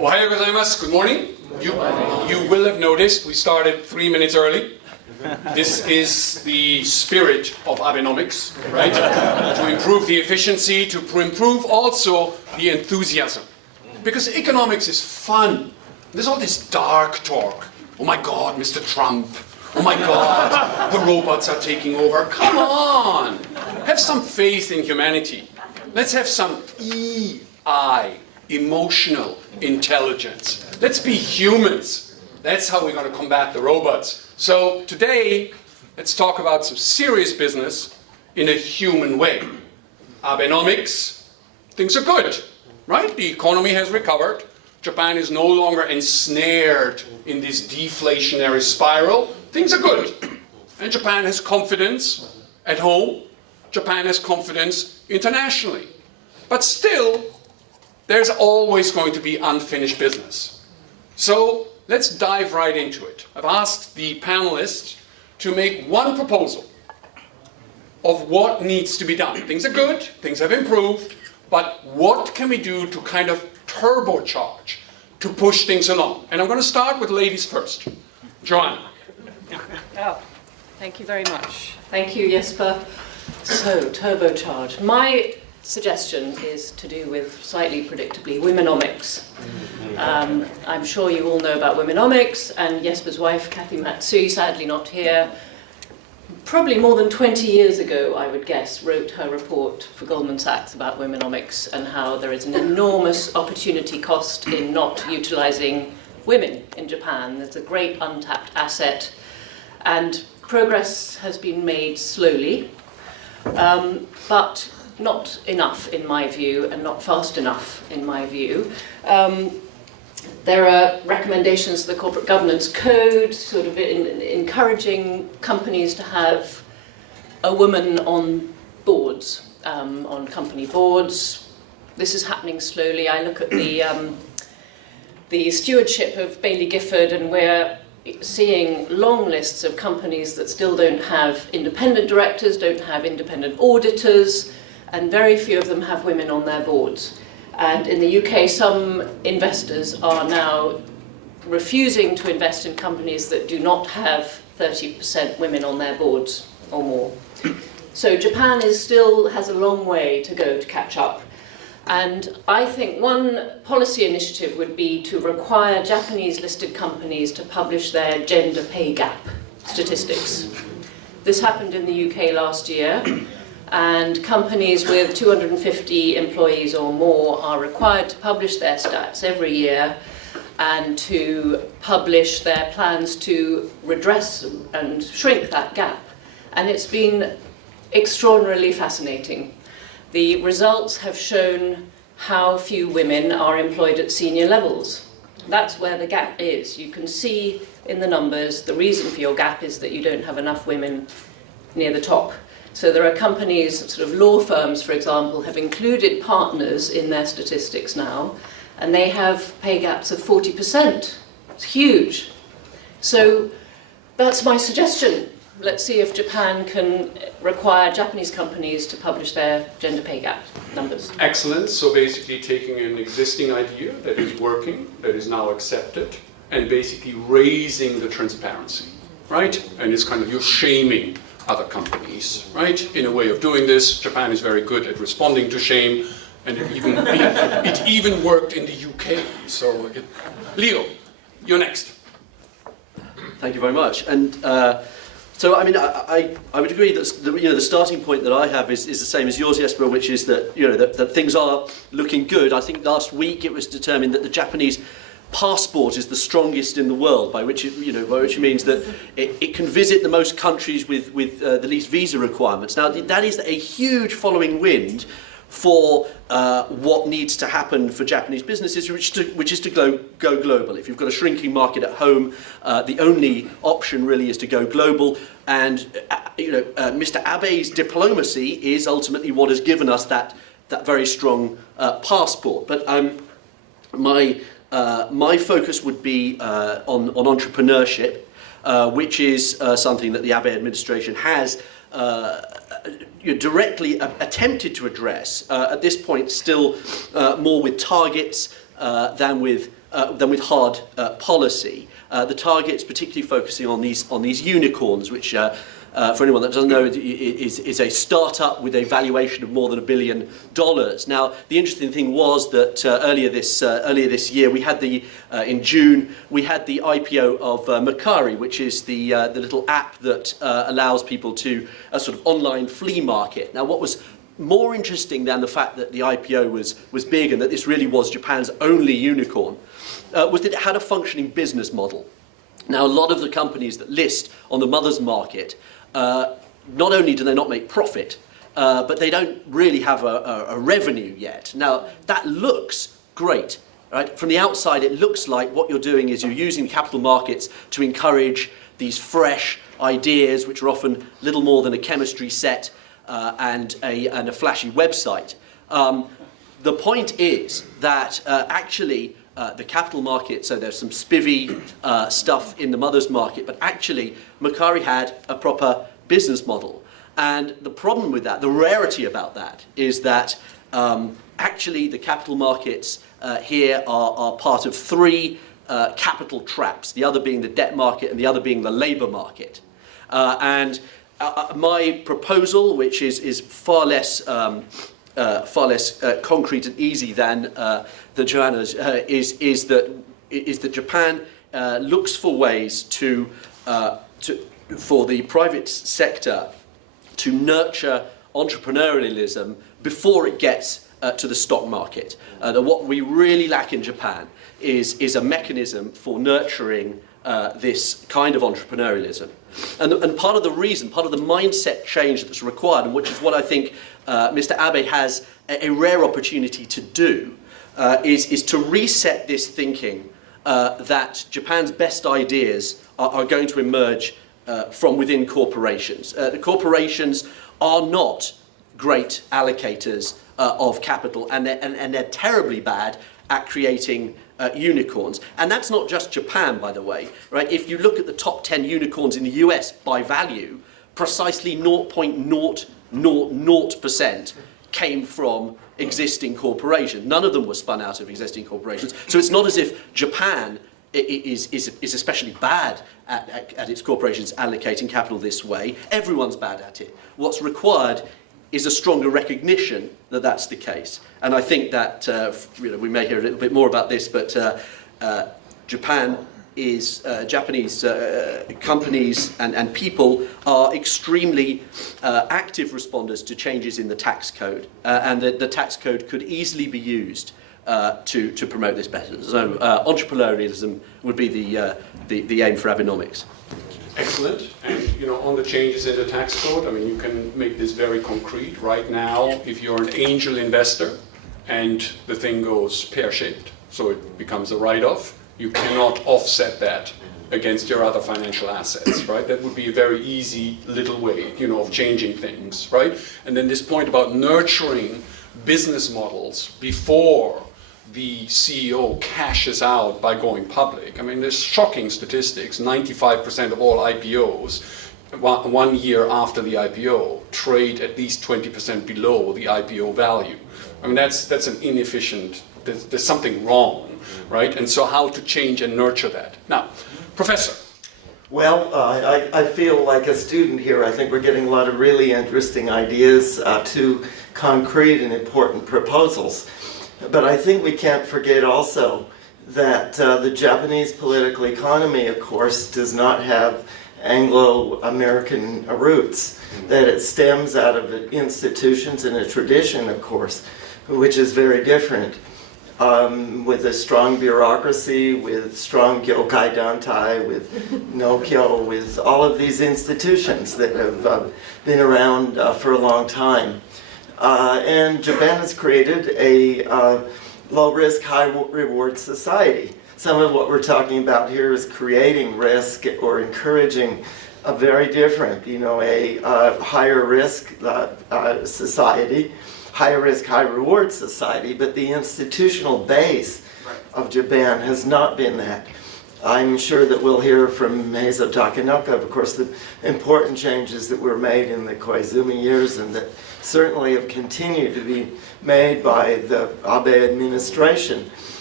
Ohayou gozaimasu. Good morning. You will have noticed we started 3 minutes early. This is the spirit of Abenomics, right? To improve the efficiency, to improve also the enthusiasm. Because economics is fun. There's all this dark talk. Oh my God, Mr. Trump. Oh my God, the robots are taking over. Come on. Have some faith in humanity. Let's have some EI, emotional intelligence. Let's be humans. That's how we're going to combat the robots. So today, let's talk about some serious business in a human way. Abenomics, things are good, right? The economy has recovered. Japan is no longer ensnared in this deflationary spiral. Things are good. And Japan has confidence at home. Japan has confidence internationally. But still, there's always going to be unfinished business. So let's dive right into it. I've asked the panelists to make one proposal of what needs to be done. Things are good, things have improved, but what can we do to kind of turbocharge, to push things along? And I'm going to start with ladies first. Joanna. Oh, thank you very much. Thank you, Jesper. So, turbocharge. My suggestion is to do with, slightly predictably, Womenomics. I'm sure you all know about Womenomics, and Jesper's wife, Kathy Matsui, sadly not here, probably more than 20 years ago, I would guess, wrote her report for Goldman Sachs about Womenomics and how there is an enormous opportunity cost in not utilising women in Japan. There's a great untapped asset, and progress has been made slowly, but not enough in my view, and not fast enough in my view. There are recommendations to the Corporate Governance Code, sort of encouraging companies to have a woman on boards, on company boards. This is happening slowly. I look at the stewardship of Baillie Gifford, and we're seeing long lists of companies that still don't have independent directors, don't have independent auditors, and very few of them have women on their boards. And in the UK, some investors are now refusing to invest in companies that do not have 30% women on their boards or more. So Japan still has a long way to go to catch up. And I think one policy initiative would be to require Japanese listed companies to publish their gender pay gap statistics. This happened in the UK last year. And companies with 250 employees or more are required to publish their stats every year and to publish their plans to redress and shrink that gap. And it's been extraordinarily fascinating. The results have shown how few women are employed at senior levels. That's where the gap is. You can see in the numbers the reason for your gap is that you don't have enough women near the top. So there are companies, sort of law firms, for example, have included partners in their statistics now, and they have pay gaps of 40%. It's huge. So that's my suggestion. Let's see if Japan can require Japanese companies to publish their gender pay gap numbers. Excellent. So basically taking an existing idea that is working, that is now accepted, and basically raising the transparency, right? And it's kind of, you're shaming other companies, right? In a way of doing this, Japan is very good at responding to shame, and it even worked in the UK. So, Leo, you're next. Thank you very much. And so, I mean, I would agree that the starting point that I have is the same as yours, Jesper, which is that that things are looking good. I think last week it was determined that the Japanese passport is the strongest in the world, by which it means that it can visit the most countries with the least visa requirements. Now that is a huge following wind for what needs to happen for Japanese businesses, which is to go global. If you've got a shrinking market at home, the only option really is to go global. And Mr. Abe's diplomacy is ultimately what has given us that very strong passport. But my focus would be on entrepreneurship, which is something that the Abe administration has directly attempted to address. At this point, still more with targets than with hard policy. The target's particularly focusing on these unicorns, which, for anyone that doesn't know, is a startup with a valuation of more than $1 billion. Now, the interesting thing was that earlier this year, we had in June, we had the IPO of Mercari, which is the little app that allows people to a sort of online flea market. Now, what was more interesting than the fact that the IPO was big and that this really was Japan's only unicorn was that it had a functioning business model. Now, a lot of the companies that list on the mother's market, not only do they not make profit, but they don't really have a revenue yet. Now, that looks great. Right? From the outside, it looks like what you're doing is you're using capital markets to encourage these fresh ideas, which are often little more than a chemistry set and a flashy website. The point is that actually the capital market, so there's some spivvy stuff in the mother's market, but actually Mercari had a proper business model. And the problem with that, the rarity about that, is that actually the capital markets here are part of three capital traps, the other being the debt market and the other being the labour market. My proposal, which is far less concrete and easy than Joanna's, is that Japan looks for ways for the private sector to nurture entrepreneurialism before it gets to the stock market. What we really lack in Japan is a mechanism for nurturing this kind of entrepreneurialism. And part of the reason, part of the mindset change that's required, and which is what I think Mr. Abe has a rare opportunity to do, is to reset this thinking that Japan's best ideas are going to emerge from within corporations. The corporations are not great allocators of capital, and they're terribly bad at creating unicorns. And that's not just Japan, by the way, right? If you look at the top 10 unicorns in the US by value, precisely 0.000% came from existing corporations. None of them were spun out of existing corporations. So it's not as if Japan is especially bad at its corporations allocating capital this way. Everyone's bad at it. What's required is a stronger recognition that that's the case. And I think that, we may hear a little bit more about this, but Japanese companies and people are extremely active responders to changes in the tax code, and the tax code could easily be used to promote this better. So entrepreneurialism would be the aim for Abenomics. Excellent. And on the changes in the tax code, I mean, you can make this very concrete. Right now, if you're an angel investor and the thing goes pear-shaped, so it becomes a write-off, you cannot offset that against your other financial assets, right? That would be a very easy little way, of changing things, right? And then this point about nurturing business models before the CEO cashes out by going public. I mean, there's shocking statistics. 95% of all IPOs, 1 year after the IPO, trade at least 20% below the IPO value. I mean, that's an inefficient, there's something wrong, right? And so how to change and nurture that? Now, Professor. Well, I feel like a student here. I think we're getting a lot of really interesting ideas, two concrete and important proposals. But I think we can't forget also that the Japanese political economy, of course, does not have Anglo-American roots, that it stems out of institutions and a tradition, of course, which is very different, with a strong bureaucracy, with strong Gyokai Dantai, with no-kyo, with all of these institutions that have been around for a long time. And Japan has created a low-risk, high-reward society. Some of what we're talking about here is creating risk or encouraging a very different, a higher-risk society, higher-risk, high-reward society, but the institutional base of Japan has not been that. I'm sure that we'll hear from Heizo Takenaka, of course, the important changes that were made in the Koizumi years and that certainly have continued to be made by the Abe administration.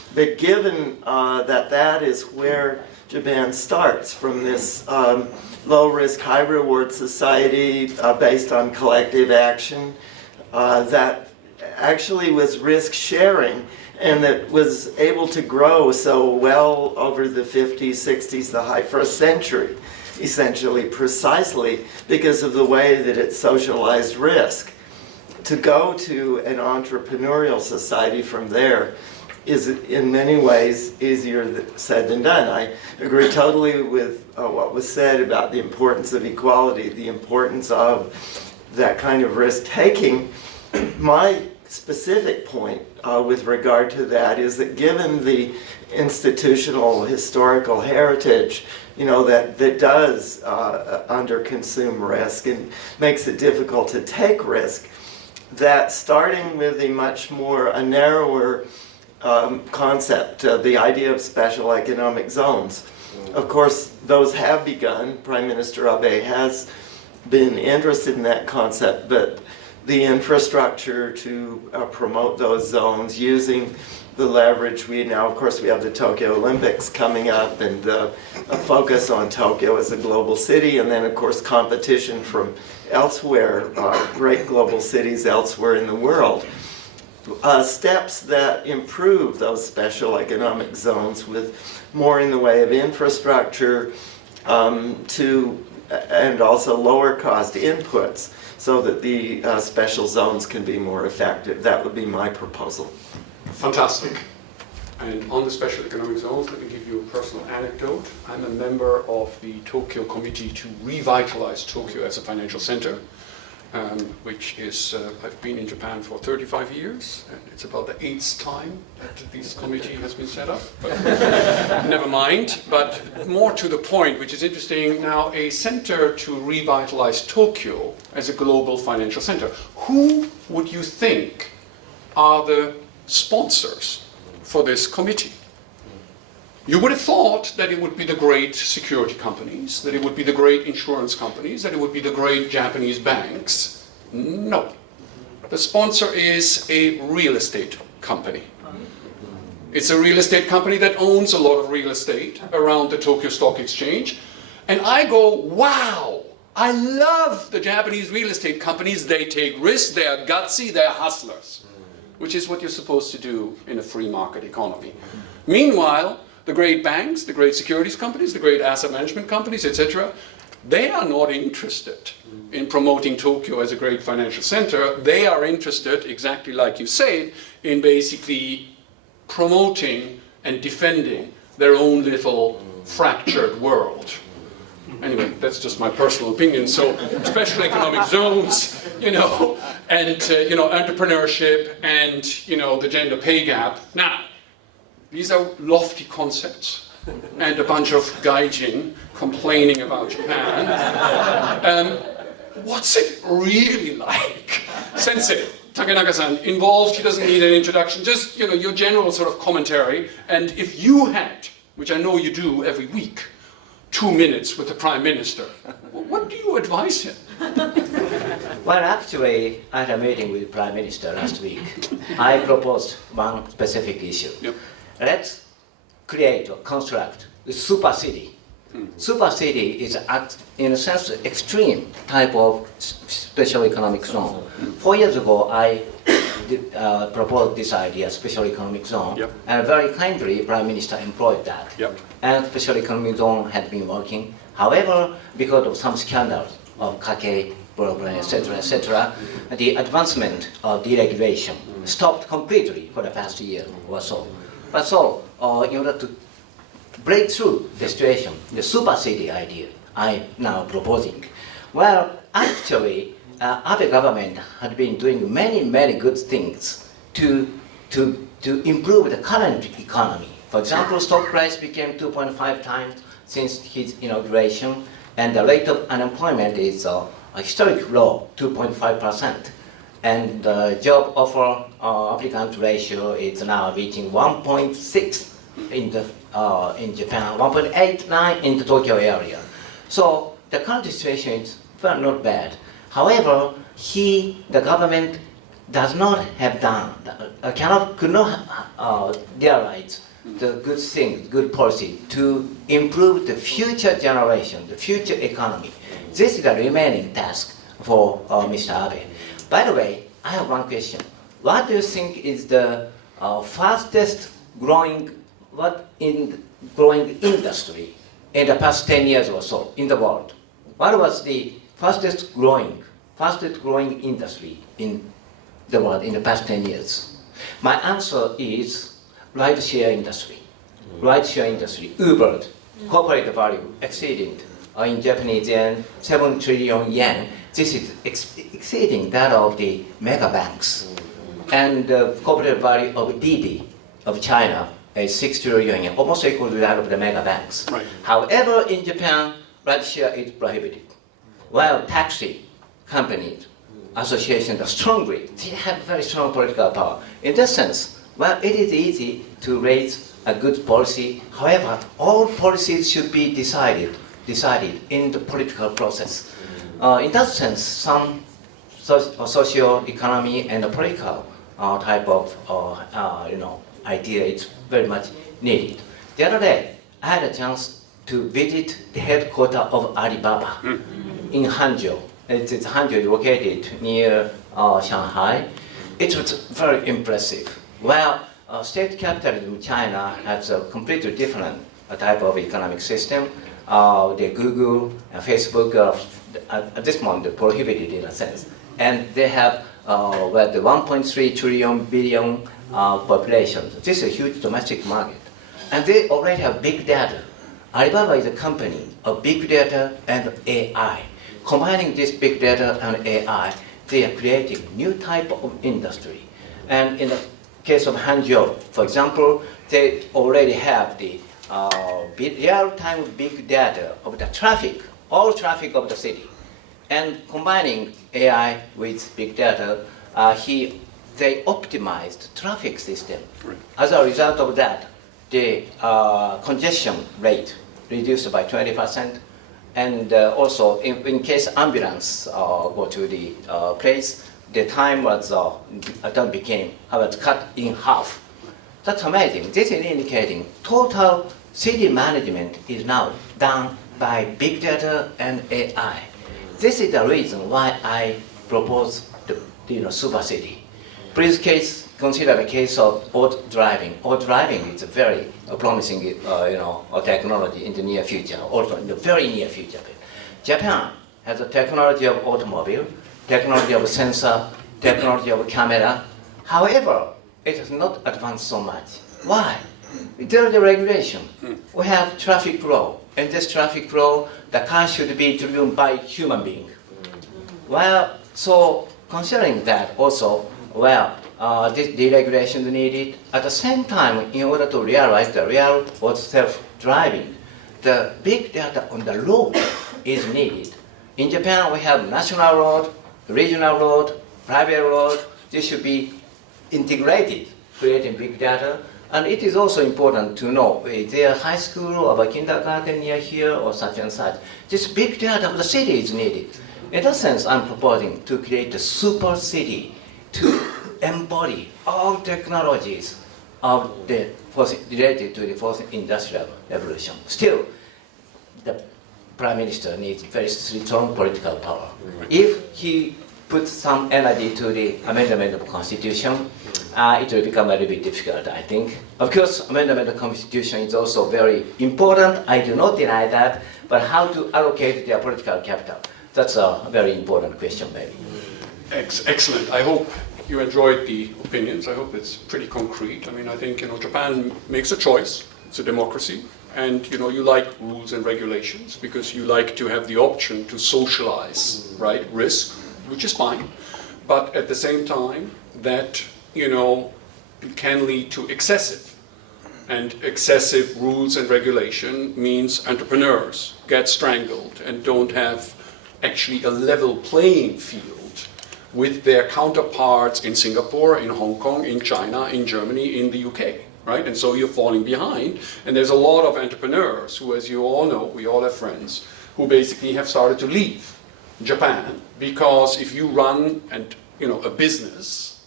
But given that is where Japan starts, from this low-risk, high-reward society based on collective action that actually was risk-sharing and that was able to grow so well over the 50s, 60s, the high first century, essentially, precisely because of the way that it socialized risk. To go to an entrepreneurial society from there is in many ways easier said than done. I agree totally with what was said about the importance of equality, the importance of that kind of risk-taking. My specific point with regard to that is that given the institutional historical heritage, that does under-consume risk and makes it difficult to take risk, that starting with a narrower concept, the idea of special economic zones. Of course, those have begun. Prime Minister Abe has been interested in that concept, but the infrastructure to promote those zones using the leverage we have the Tokyo Olympics coming up, and a focus on Tokyo as a global city, and then of course competition from elsewhere, great global cities elsewhere in the world. Steps that improve those special economic zones with more in the way of infrastructure and also lower cost inputs so that the special zones can be more effective. That would be my proposal. Fantastic. And on the special economic zones, let me give you a personal anecdote. I'm a member of the Tokyo Committee to revitalize Tokyo as a financial center, which is, I've been in Japan for 35 years, and it's about the 8th time that this committee has been set up. But never mind. But more to the point, which is interesting, now a center to revitalize Tokyo as a global financial center. Who would you think are the sponsors for this committee? You would have thought that it would be the great security companies, that it would be the great insurance companies, that it would be the great Japanese banks. No. The sponsor is a real estate company. It's a real estate company that owns a lot of real estate around the Tokyo Stock Exchange. And I go, wow, I love the Japanese real estate companies. They take risks, they are gutsy, they are hustlers, which is what you're supposed to do in a free market economy. Meanwhile, the great banks, the great securities companies, the great asset management companies, etc., they are not interested in promoting Tokyo as a great financial center. They are interested, exactly like you said, in basically promoting and defending their own little fractured world. Anyway, that's just my personal opinion. So special economic zones, and entrepreneurship and, the gender pay gap. Now, these are lofty concepts and a bunch of gaijin complaining about Japan. What's it really like? Sensei, Takenaka-san, involved, he doesn't need an introduction, just your general sort of commentary. And if you had, which I know you do every week, 2 minutes with the Prime Minister, what do you advise him? Well, actually, I had a meeting with the Prime Minister last week. I proposed one specific issue. Yep. Let's create or construct a super city. Super city is, in a sense, extreme type of special economic zone. 4 years ago, I proposed this idea, special economic zone, Yep. and very kindly, Prime Minister employed that. Yep. And special economic zone had been working. However, because of some scandals of Kake problem, etc., the advancement of deregulation stopped completely for the past year or so. But so, in order to break through the situation, the super city idea I'm now proposing, well, actually, Abe government had been doing many good things to improve the current economy. For example, stock price became 2.5 times since his inauguration, and the rate of unemployment is a historic low, 2.5%. And the job offer applicant ratio is now reaching 1.6 in Japan, 1.89 in the Tokyo area. So the current situation is not bad. However, the government does not have done, could not realize the good thing, good policy to improve the future generation, the future economy. This is the remaining task for Mr. Abe. By the way, I have one question. What do you think is the fastest growing industry in the past 10 years or so in the world? What was the fastest growing industry in the world in the past 10 years? My answer is rideshare industry. Rideshare industry, Uber, corporate value exceeding, in Japanese yen, 7 trillion yen. This is exceeding that of the mega banks. And the corporate value of Didi of China is 6 trillion yen, almost equal to that of the mega banks. Right. However, in Japan, rideshare is prohibited. While taxi companies, associations are strongly, they have very strong political power. In that sense, well, it is easy to raise a good policy. However, all policies should be decided in the political process. In that sense, some socio-economy and the political type of idea is very much needed. The other day, I had a chance to visit the headquarters of Alibaba in Hangzhou. Hangzhou is located near Shanghai. It was very impressive. Well, state capitalism in China has a completely different type of economic system. The Google and Facebook are at this moment prohibited in a sense. And they have the 1.3 trillion billion population. This is a huge domestic market. And they already have big data. Alibaba is a company of big data and AI. Combining this big data and AI, they are creating new type of industry. And in the case of Hangzhou, for example, they already have the real-time big data of the traffic, all traffic of the city. And combining AI with big data, they optimized traffic system. Right. As a result of that, the congestion rate reduced by 20%. And also, in case ambulance go to the place, the time was became cut in half. That's amazing. This is indicating total city management is now done by big data and AI. This is the reason why I propose the super city. Please consider the case of auto driving. Auto driving is a very promising technology in the near future, also in the very near future. Japan has a technology of automobile, technology of sensor, technology of camera. However, it has not advanced so much. Why? There is a regulation. We have traffic law. In this traffic law, the car should be driven by human being. Well, so considering that also, this deregulation is needed. At the same time, in order to realize the real world self-driving, the big data on the road is needed. In Japan, we have national road, regional road, private road. This should be integrated, creating big data. And it is also important to know, is there a high school or a kindergarten near here or such and such? This big data of the city is needed. In that sense, I'm proposing to create a super city to embody all technologies of related to the fourth industrial revolution. Still, the Prime Minister needs very strong political power. If he puts some energy to the amendment of Constitution, it will become a little bit difficult, I think. Of course, amendment of Constitution is also very important. I do not deny that. But how to allocate their political capital? That's a very important question, maybe. Excellent. I hope you enjoyed the opinions. I hope it's pretty concrete. I mean, I think Japan makes a choice. It's a democracy, and you like rules and regulations because you like to have the option to socialize, right, risk, which is fine. But at the same time, that it can lead to excessive, and excessive rules and regulation means entrepreneurs get strangled and don't have actually a level playing field with their counterparts in Singapore, in Hong Kong, in China, in Germany, in the UK, right? And so you're falling behind. And there's a lot of entrepreneurs who, as you all know, we all have friends, who basically have started to leave Japan because if you run a business,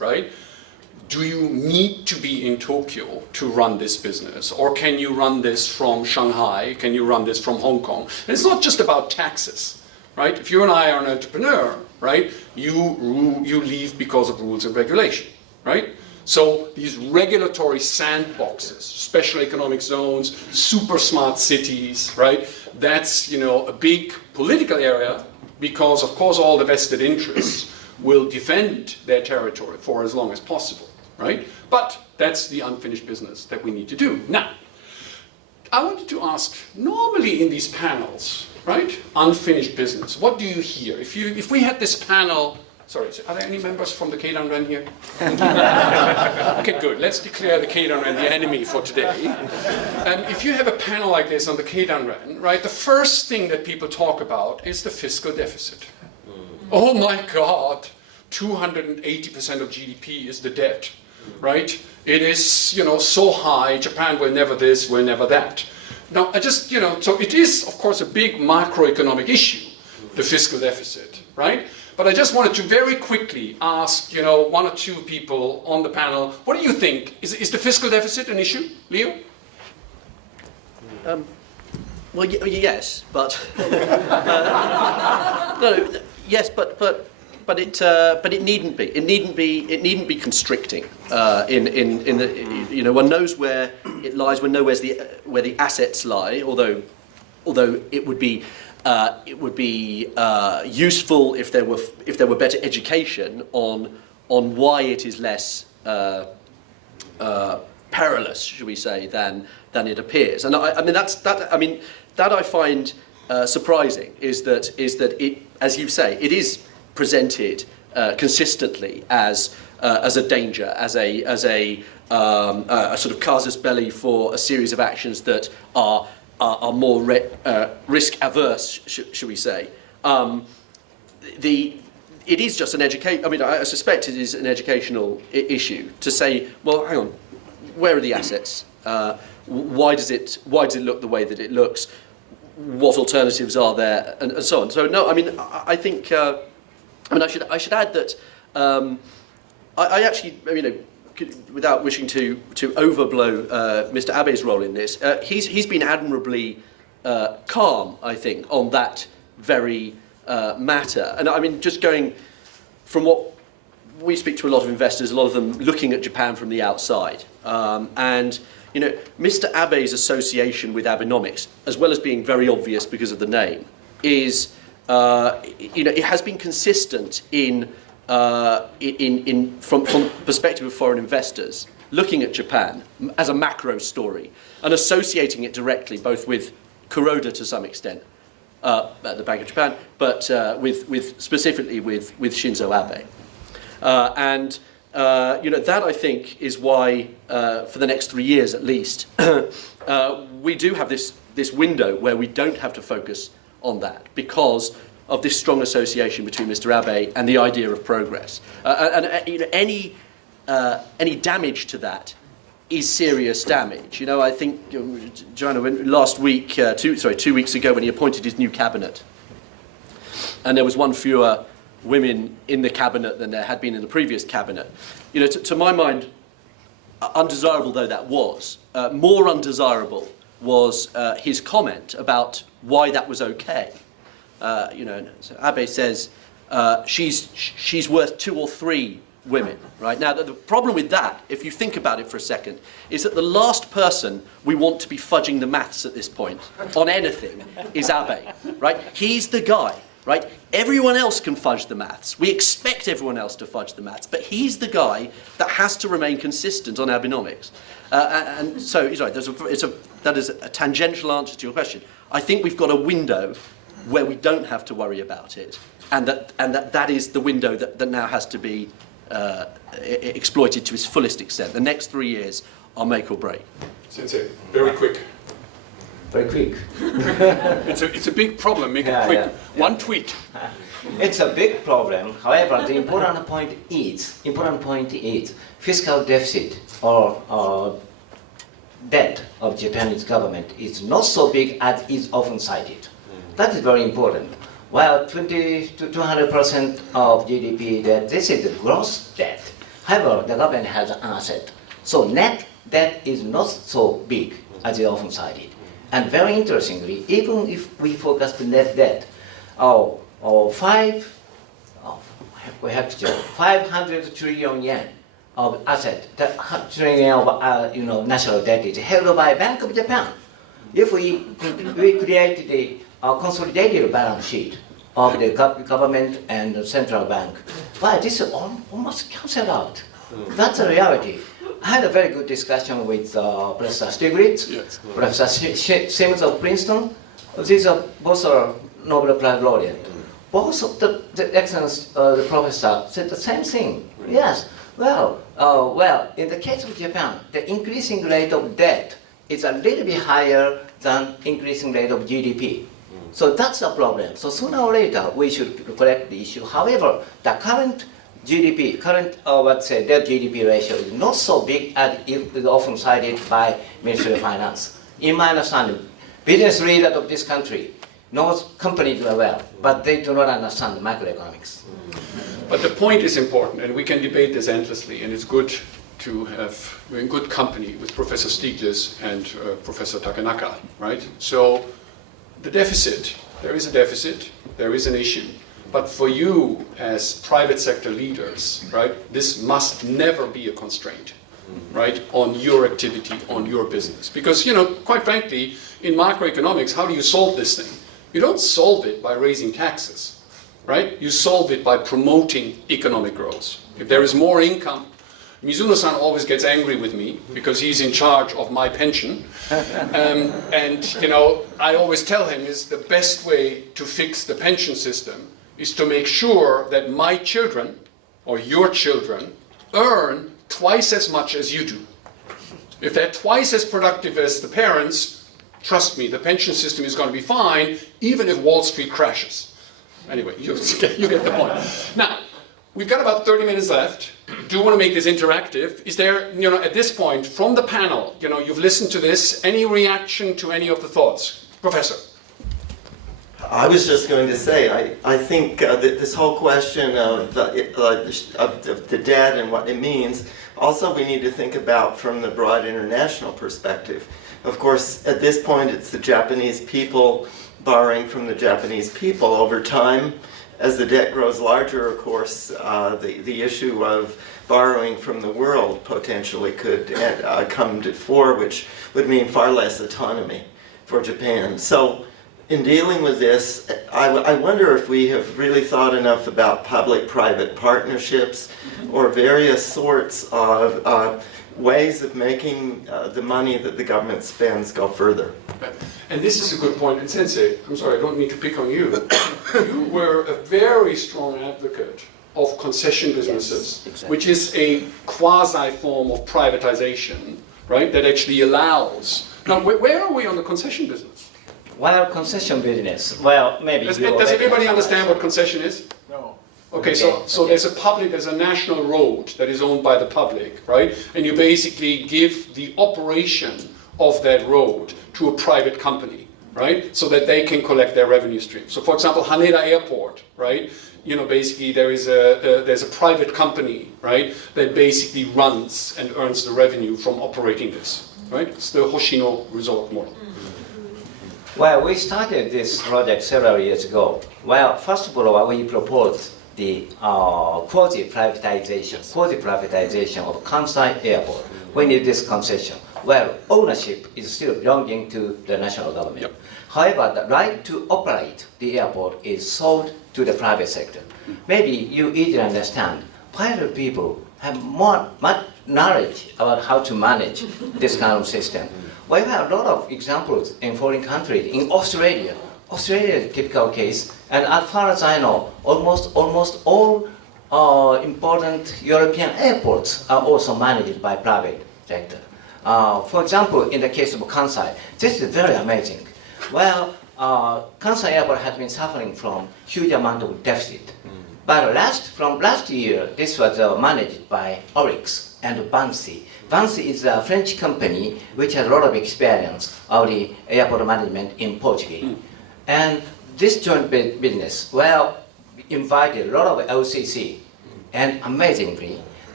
right? Do you need to be in Tokyo to run this business? Or can you run this from Shanghai? Can you run this from Hong Kong? And it's not just about taxes, right? If you and I are an entrepreneur, right, you leave because of rules and regulation, right? So these regulatory sandboxes, special economic zones, super smart cities, right? That's, you know, a big political area because, of course, all the vested interests will defend their territory for as long as possible, right? But that's the unfinished business that we need to do. Now, I wanted to ask, normally in these panels, right, unfinished business, what do you hear? If we had this panel, sorry, are there any members from the Keidanren here? Okay, good. Let's declare the Keidanren the enemy for today. If you have a panel like this on the Keidanren, right, the first thing that people talk about is the fiscal deficit. Oh my God, 280% of GDP is the debt, right? It is, you know, so high, Japan will never this, will never that. Now, I just, you know, so it is, of course, a big macroeconomic issue, the fiscal deficit, right? But I just wanted to very quickly ask, you know, one or two people on the panel, what do you think? Is the fiscal deficit an issue? Leo? Well, yes, but no, yes, but it needn't be. It needn't be constricting. In the, you know, one knows where it lies. One knows where the assets lie. Although it would be useful if there were better education on why it is less perilous, should we say, than it appears. And I mean that I find surprising is that it, as you say, it is presented consistently as a danger, as a sort of casus belli for a series of actions that are more risk averse, should we say? It is just an education. I mean, I suspect it is an educational issue to say, well, hang on, where are the assets? Why does it look the way that it looks? What alternatives are there, and so on. So no, I mean, I think. I should add that I actually, you know, without wishing to overblow Mr. Abe's role in this, he's been admirably calm, I think, on that very matter. And I mean, just going from what we speak to a lot of investors, a lot of them looking at Japan from the outside, and you know, Mr. Abe's association with Abenomics, as well as being very obvious because of the name, is you know, it has been consistent from the perspective of foreign investors looking at Japan as a macro story and associating it directly both with Kuroda to some extent at the Bank of Japan, but with specifically with Shinzo Abe, and you know, that I think is why for the next 3 years at least we do have this window where we don't have to focus on that because of this strong association between Mr. Abe and the idea of progress. And you know, any damage to that is serious damage. You know, I think, Joanna, last week, 2 weeks ago, when he appointed his new cabinet, and there was one fewer women in the cabinet than there had been in the previous cabinet. You know, to my mind, undesirable though that was, more undesirable was his comment about why that was okay. You know, so Abe says she's worth 2 or 3 women, right? Now, the problem with that, if you think about it for a second, is that the last person we want to be fudging the maths at this point on anything is Abe, right? He's the guy, right? Everyone else can fudge the maths. We expect everyone else to fudge the maths, but he's the guy that has to remain consistent on Abenomics. And so, he's right, that is a tangential answer to your question. I think we've got a window where we don't have to worry about it, and that is the window that now has to be exploited to its fullest extent. The next 3 years are make or break. Sensei, very quick. Very quick. It's a big problem. Make it quick. Yeah. One tweet. It's a big problem. However, the important point is fiscal deficit or debt of Japanese government is not so big as is often cited. That is very important. While 20 to 200% of GDP, that this is the gross debt. However, the government has an asset. So net debt is not so big as they often cited. And very interestingly, even if we focus the net debt, 500 trillion yen of asset, that trillion of national debt is held by Bank of Japan. If we create the consolidated balance sheet of the government and the central bank, well, this is almost cancelled out. That's a reality. I had a very good discussion with Professor Stiglitz, Yes. Professor Sims of Princeton. These are both are Nobel Prize laureate. Both of the excellent the professor said the same thing. Yes. Well, in the case of Japan, the increasing rate of debt is a little bit higher than increasing rate of GDP. So that's a problem. So sooner or later, we should correct the issue. However, the current GDP, debt GDP ratio is not so big as it is often cited by Ministry of Finance. In my understanding, business leader of this country knows companies very well, but they do not understand macroeconomics. But the point is important, and we can debate this endlessly, and it's good to have, we're in good company with Professor Stiglitz and Professor Takanaka, right? So the deficit, there is a deficit, there is an issue. But for you as private sector leaders, right, this must never be a constraint, right, on your activity, on your business. Because, quite frankly, in macroeconomics, how do you solve this thing? You don't solve it by raising taxes, right? You solve it by promoting economic growth. If there is more income, Mizuno-san always gets angry with me because he's in charge of my pension. I always tell him is the best way to fix the pension system is to make sure that my children or your children earn twice as much as you do. If they're twice as productive as the parents, trust me, the pension system is going to be fine, even if Wall Street crashes. Anyway, you get the point. Now, we've got about 30 minutes left. Do want to make this interactive. Is there, at this point, from the panel, you've listened to this, any reaction to any of the thoughts? Professor. I was just going to say, I think that this whole question of the debt and what it means, also we need to think about from the broad international perspective. Of course, at this point, it's the Japanese people borrowing from the Japanese people. Over time, as the debt grows larger, of course, the issue of borrowing from the world potentially could come to fore, which would mean far less autonomy for Japan. So, in dealing with this, I wonder if we have really thought enough about public-private partnerships or various sorts of ways of making the money that the government spends go further. And this is a good point. And Sensei, I'm sorry, I don't mean to pick on you. You were a very strong advocate of concession businesses, Yes, exactly. which is a quasi-form of privatization, right, that actually allows... Now, where are we on the concession business? Well, concession business, maybe Does you everybody already understand what concession is? No. Okay, so there's a national road that is owned by the public, right? And you basically give the operation of that road to a private company, right? So that they can collect their revenue stream. So for example, Haneda Airport, right? Basically there's a private company, right? That basically runs and earns the revenue from operating this, right? It's the Hoshino resort model. Well, we started this project several years ago. Well, first of all, we proposed the quasi-privatization of Kansai Airport. We need this concession. Well, ownership is still belonging to the national government. Yep. However, the right to operate the airport is sold to the private sector. Maybe you easily understand, private people have much knowledge about how to manage this kind of system. We have a lot of examples in foreign countries. In Australia, Australia is a typical case, and as far as I know, almost all important European airports are also managed by private sector. For example, in the case of Kansai, this is very amazing. Well, Kansai Airport has been suffering from huge amount of deficit. But from last year, this was managed by Oryx and Vinci. Vinci is a French company which has a lot of experience of the airport management in Portugal. And this joint business, invited a lot of LCC. And amazingly,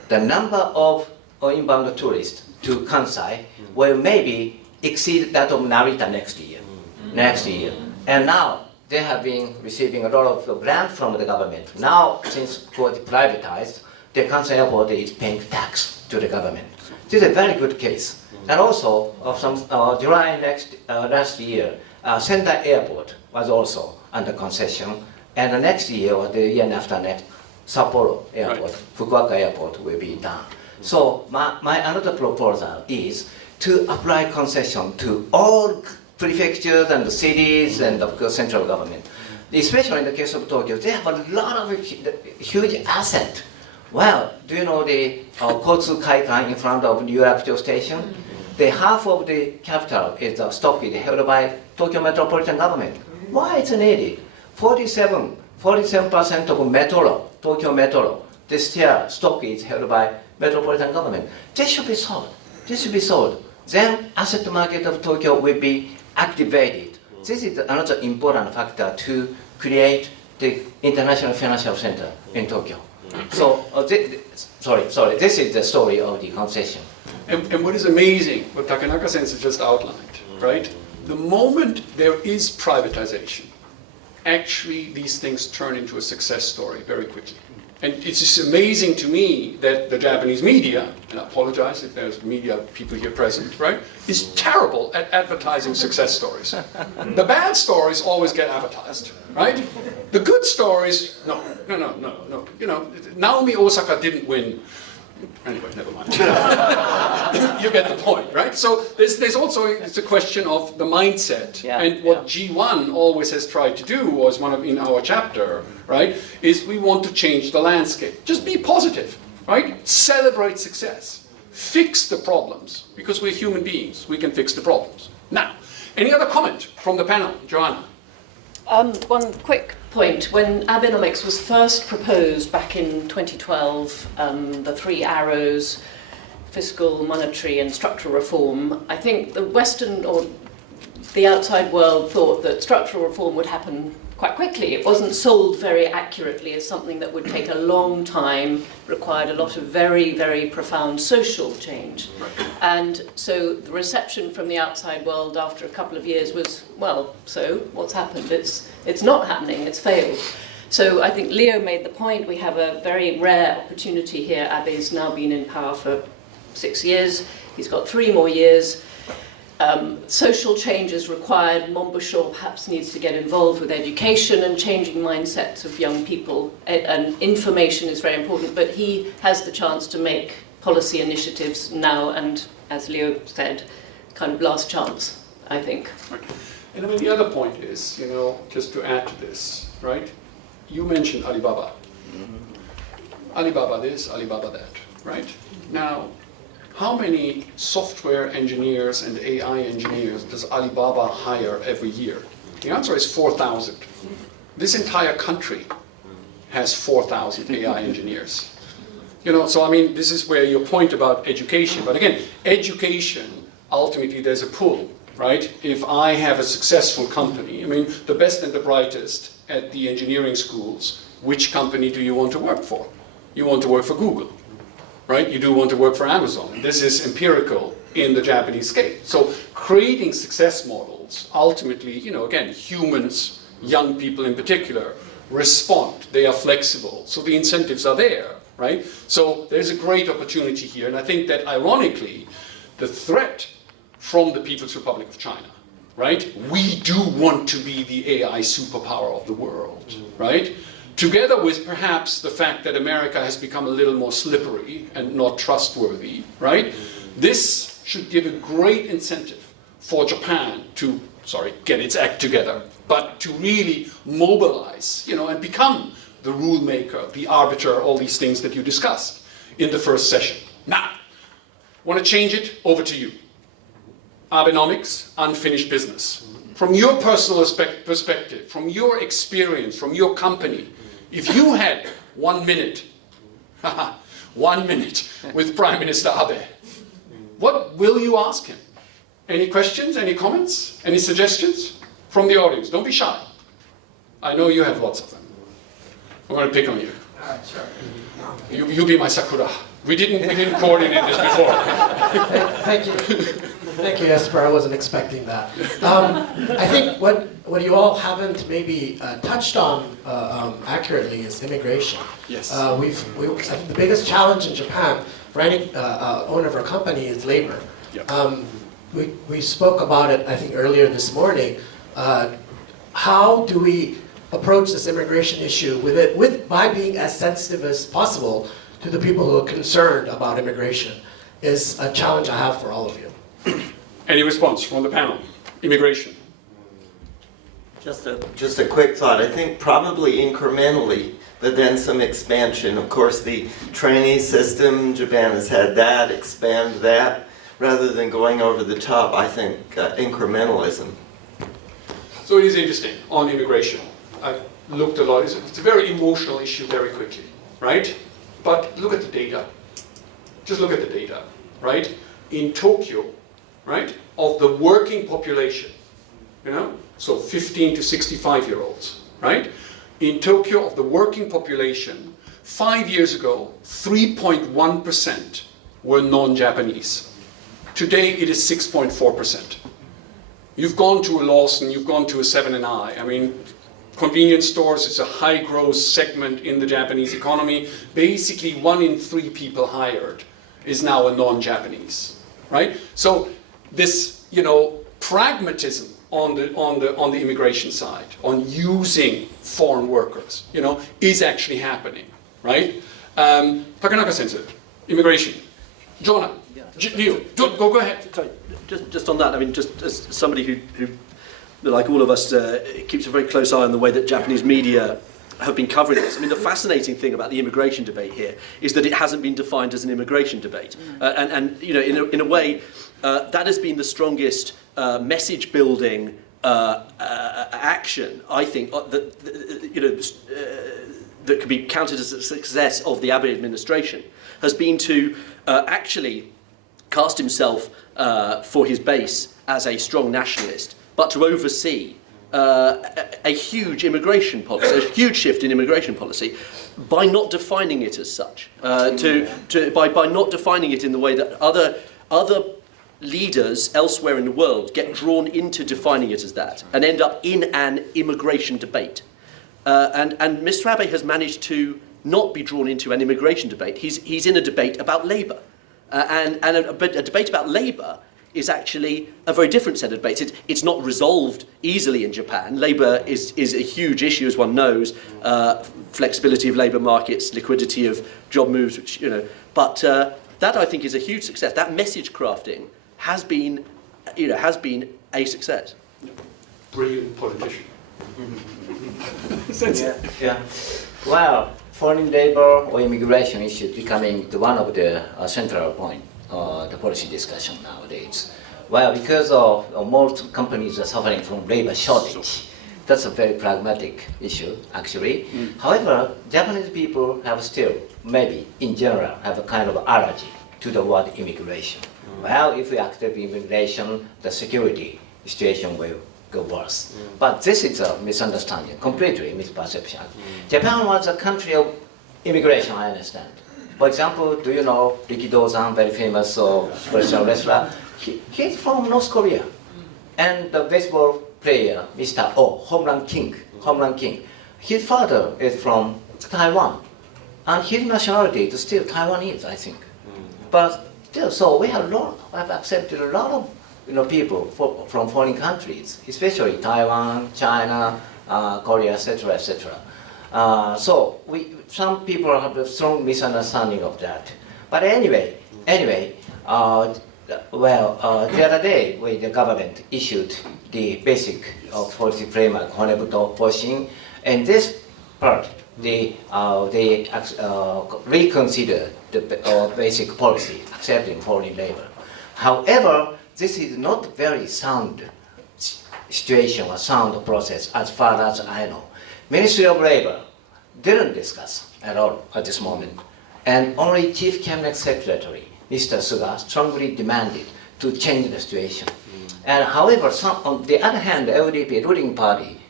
the number of inbound tourists to Kansai will maybe exceed that of Narita next year. And now they have been receiving a lot of grant from the government. Now, since quote privatized, the Kansai airport is paying tax to the government. This is a very good case. And also, July last year, Sendai Airport was also under concession. And the next year, or the year after next, Sapporo Airport, Fukuoka Airport will be done. So my another proposal is to apply concession to all prefectures and the cities and of course central government. Especially in the case of Tokyo, they have a lot of huge asset. Well, do you know the Kotsu Kaikan in front of New York Station? The half of the capital is stock is held by Tokyo Metropolitan Government. Why it's needed? 47% of metro, Tokyo Metro, this year stock is held by Metropolitan Government. This should be sold. This should be sold. Then asset market of Tokyo will be activated. This is another important factor to create the international financial center in Tokyo. So, this is the story of the concession. And what is amazing, what Takenaka-sensei just outlined, right? The moment there is privatization, actually these things turn into a success story very quickly. And it's just amazing to me that the Japanese media, and I apologize if there's media people here present, right, is terrible at advertising success stories. The bad stories always get advertised, right? The good stories, no. You know, Naomi Osaka didn't win. Anyway, never mind. You get the point, right? So there's also, it's a question of the mindset. Yeah, and what G1 always has tried to do, was in our chapter, right, is we want to change the landscape. Just be positive, right? Celebrate success. Fix the problems, because we're human beings. We can fix the problems. Now, any other comment from the panel? Joanna? One quick point. When Abenomics was first proposed back in 2012, the three arrows, fiscal, monetary and structural reform, I think the Western or the outside world thought that structural reform would happen quite quickly. It wasn't sold very accurately as something that would take a long time, required a lot of very, very profound social change. And so the reception from the outside world after a couple of years was, well, so what's happened? It's not happening, it's failed. So I think Leo made the point, we have a very rare opportunity here. Abe's now been in power for 6 years, he's got 3 more years. Social change is required. Monbouchon perhaps needs to get involved with education and changing mindsets of young people. And information is very important, but he has the chance to make policy initiatives now and, as Leo said, kind of last chance, I think. Right. And I mean, the other point is, you know, just to add to this, right? You mentioned Alibaba. Alibaba this, Alibaba that, right? Now, how many software engineers and AI engineers does Alibaba hire every year? The answer is 4,000. This entire country has 4,000 AI engineers. You know, so I mean, this is where your point about education, but again, education, ultimately there's a pull, right? If I have a successful company, I mean, the best and the brightest at the engineering schools, which company do you want to work for? You want to work for Google. Right? You do want to work for Amazon. This is empirical in the Japanese scale. So creating success models, ultimately, you know, again, humans, young people in particular, respond. They are flexible. So the incentives are there, right? So there's a great opportunity here. And I think that ironically, the threat from the People's Republic of China, right? We do want to be the AI superpower of the world, right? Together with perhaps the fact that America has become a little more slippery and not trustworthy, right? This should give a great incentive for Japan to, get its act together, but to really mobilize, you know, and become the rule maker, the arbiter, all these things that you discussed in the first session. Now, want to change it? Over to you. Abenomics, unfinished business. From your personal perspective, from your experience, from your company, if you had 1 minute, 1 minute with Prime Minister Abe, what will you ask him? Any questions, any comments, any suggestions from the audience? Don't be shy. I know you have lots of them. I'm going to pick on you. Sure. You be my Sakura. We didn't coordinate this before. Thank you. Thank you, Jesper. I wasn't expecting that. I think what you all haven't maybe touched on accurately is immigration. Yes. I think the biggest challenge in Japan for any owner of a company is labor. Yep. We spoke about it, I think, earlier this morning. How do we approach this immigration issue by being as sensitive as possible to the people who are concerned about immigration is a challenge I have for all of you. Any response from the panel? Immigration. Just a quick thought. I think probably incrementally, but then some expansion. Of course, the trainee system, Japan has had that, expand that, rather than going over the top. I think incrementalism. So it is interesting on immigration. I've looked a lot. It's a very emotional issue very quickly, right? But look at the data. Just look at the data, right? In Tokyo, right, of the working population, so 15 to 65-year-olds, right? In Tokyo, of the working population, 5 years ago, 3.1% were non-Japanese. Today, it is 6.4%. You've gone to a Lawson, you've gone to a 7 & I. I mean, convenience stores, it's a high-growth segment in the Japanese economy. Basically, 1 in 3 people hired is now a non-Japanese, right? So this, pragmatism on the immigration side, on using foreign workers, is actually happening, right? Takanaka Sensei, immigration. Jonah, Leo, go ahead. Sorry, just on that, I mean, just as somebody who like all of us, keeps a very close eye on the way that Japanese media have been covering this. I mean, the fascinating thing about the immigration debate here is that it hasn't been defined as an immigration debate. And in a way, that has been the strongest message-building action, I think, that could be counted as a success of the Abe administration, has been to actually cast himself for his base as a strong nationalist, but to oversee a huge immigration policy, a huge shift in immigration policy, by not defining it as such, by not defining it in the way that other leaders elsewhere in the world get drawn into defining it as that, and end up in an immigration debate. And Mr. Abe has managed to not be drawn into an immigration debate. He's in a debate about labour, and a debate about labour is actually a very different set of debates. It's not resolved easily in Japan. Labour is a huge issue, as one knows. Flexibility of labour markets, liquidity of job moves, which But that I think is a huge success. That message crafting has been a success. Brilliant politician. Yeah. Well, foreign labor or immigration issue becoming one of the central point the policy discussion nowadays. Well, because of most companies are suffering from labor shortage. That's a very pragmatic issue, actually. However, Japanese people have still, maybe in general, have a kind of allergy to the word immigration. Well, if we accept immigration, the security situation will go worse. But this is a misunderstanding, completely misperception. Japan was a country of immigration, I understand. For example, do you know Riki Do-san, very famous professional wrestler? He's from North Korea. And the baseball player, Mr. Oh, Home Run King. His father is from Taiwan. And his nationality is still Taiwanese, I think. But still, so we have accepted a lot of people from foreign countries, especially Taiwan, China, Korea, etc., etc. So some people have a strong misunderstanding of that. But anyway, the other day, the government issued the basic policy framework, Honebuto Poshin, and this part, they reconsider the basic policy accepting foreign labor. However, this is not very sound situation or sound process as far as I know. Ministry of Labor didn't discuss at all at this moment, and only Chief Cabinet Secretary, Mr. Suga, strongly demanded to change the situation. And however, on the other hand, the LDP ruling party